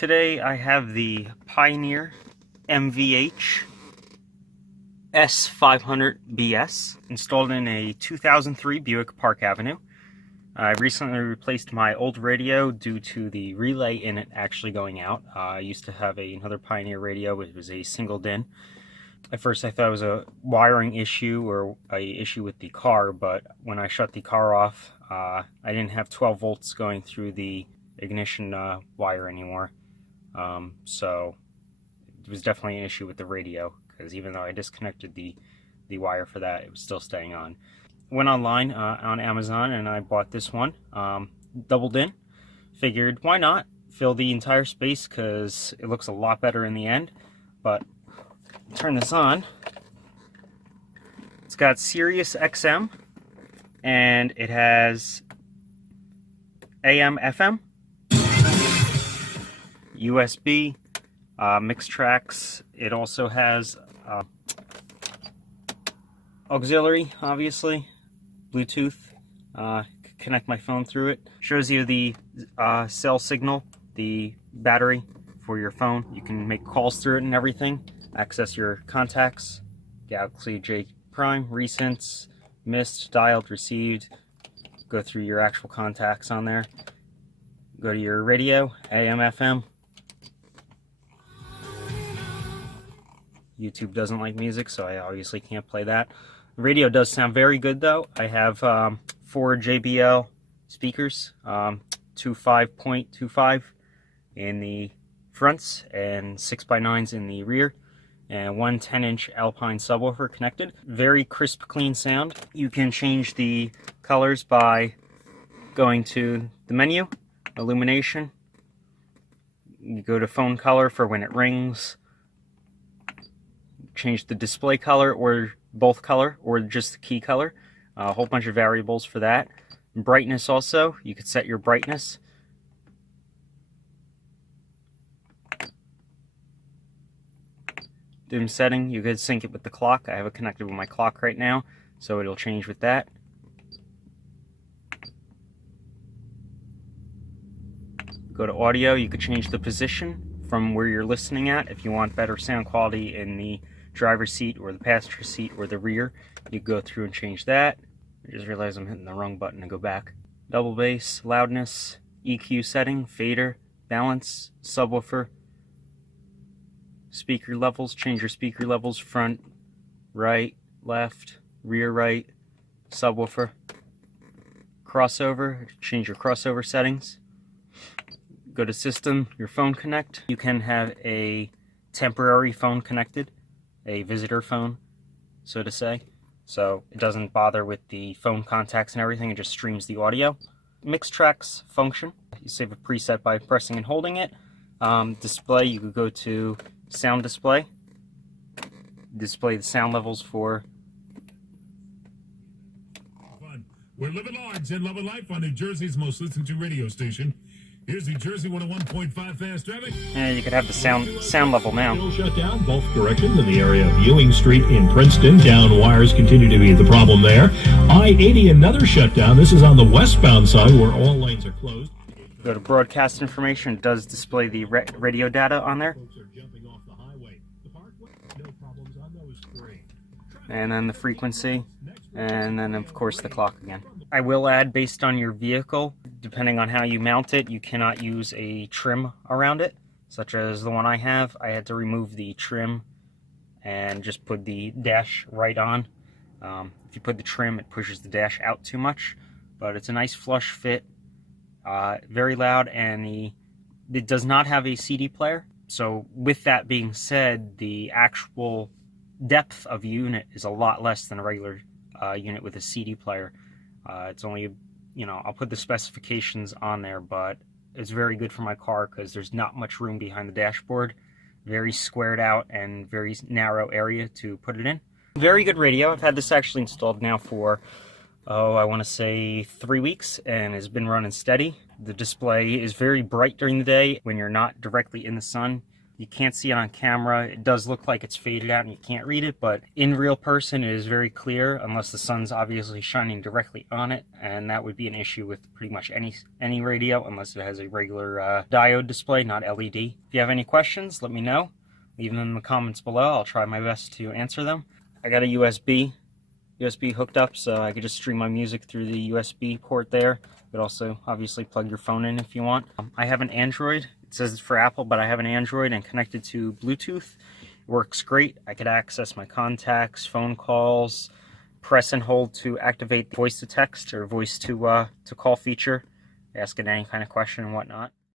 Today I have the Pioneer MVH S600BS installed in a 2003 Buick Park Avenue. I recently replaced my old radio due to the relay in it actually going out. I used to have another Pioneer radio, which was a single DIN. At first I thought it was a wiring issue or an issue with the car, but when I shut the car off, I didn't have 12 volts going through the ignition wire anymore. So it was definitely an issue with the radio, because even though I disconnected the wire for that, it was still staying on. Went online on Amazon and I bought this one, double DIN. Figured why not fill the entire space, because it looks a lot better in the end. But turn this on. It's got Sirius XM and it has AM FM, USB, mixed tracks. It also has auxiliary, obviously, Bluetooth. Connect my phone through it. Shows you the cell signal, the battery for your phone. You can make calls through it and everything. Access your contacts, Galaxy J Prime, recents, missed, dialed, received. Go through your actual contacts on there. Go to your radio, AM, FM. YouTube doesn't like music, so I obviously can't play that. The radio does sound very good though. I have 4 JBL speakers, 2 5.25 in the fronts and 6x9s in the rear, and 1 10-inch Alpine subwoofer connected. Very crisp, clean sound. You can change the colors by going to the menu, illumination. You go to phone color for when it rings. Change the display color or both color or just the key color. A whole bunch of variables for that. Brightness also, you could set your brightness. Dim setting, you could sync it with the clock. I have it connected with my clock right now, so it'll change with that. Go to audio, you could change the position from where you're listening at. If you want better sound quality in the driver's seat or the passenger seat or the rear, you go through and change that. I just realized I'm hitting the wrong button to go back. Double bass, loudness, EQ setting, fader, balance, subwoofer, speaker levels, change your speaker levels, front, right, left, rear right, subwoofer, crossover, change your crossover settings. Go to system, your phone connect. You can have a temporary phone connected, a visitor phone, so to say. So it doesn't bother with the phone contacts and everything, it just streams the audio. Mixed tracks function. You save a preset by pressing and holding it. Display, you could go to sound display. Display the sound levels for... Fun. We're living large and loving life on New Jersey's most listened to radio station. Here's New Jersey 101.5 fast traffic. And you could have the sound level now. Shut down both directions in the area of Ewing Street in Princeton. Down wires continue to be the problem there. I-80 another shutdown. This is on the westbound side where all lanes are closed. Go to broadcast information. It does display the radio data on there. Folks are jumping off the highway. The parkway, no problems on those 3. And then the frequency, and then of course the clock again. I will add, based on your vehicle, depending on how you mount it, you cannot use a trim around it, such as the one I have. I had to remove the trim and just put the dash right on. If you put the trim, it pushes the dash out too much, but it's a nice flush fit, very loud, and it does not have a CD player. So with that being said, the actual depth of unit is a lot less than a regular unit with a CD player. It's only, I'll put the specifications on there, but it's very good for my car because there's not much room behind the dashboard. Very squared out and very narrow area to put it in. Very good radio. I've had this actually installed now for, I want to say 3 weeks, and has been running steady. The display is very bright during the day when you're not directly in the sun. You can't see it on camera. It does look like it's faded out and you can't read it, but in real person it is very clear unless the sun's obviously shining directly on it, and that would be an issue with pretty much any radio unless it has a regular diode display, not LED. If you have any questions, let me know. Leave them in the comments below. I'll try my best to answer them. I got a USB hooked up, so I could just stream my music through the USB port there. You could also obviously plug your phone in if you want. I have an Android. It says it's for Apple, but I have an Android and connected to Bluetooth. It works great. I could access my contacts, phone calls, press and hold to activate the voice to text or voice to call feature, ask it any kind of question and whatnot.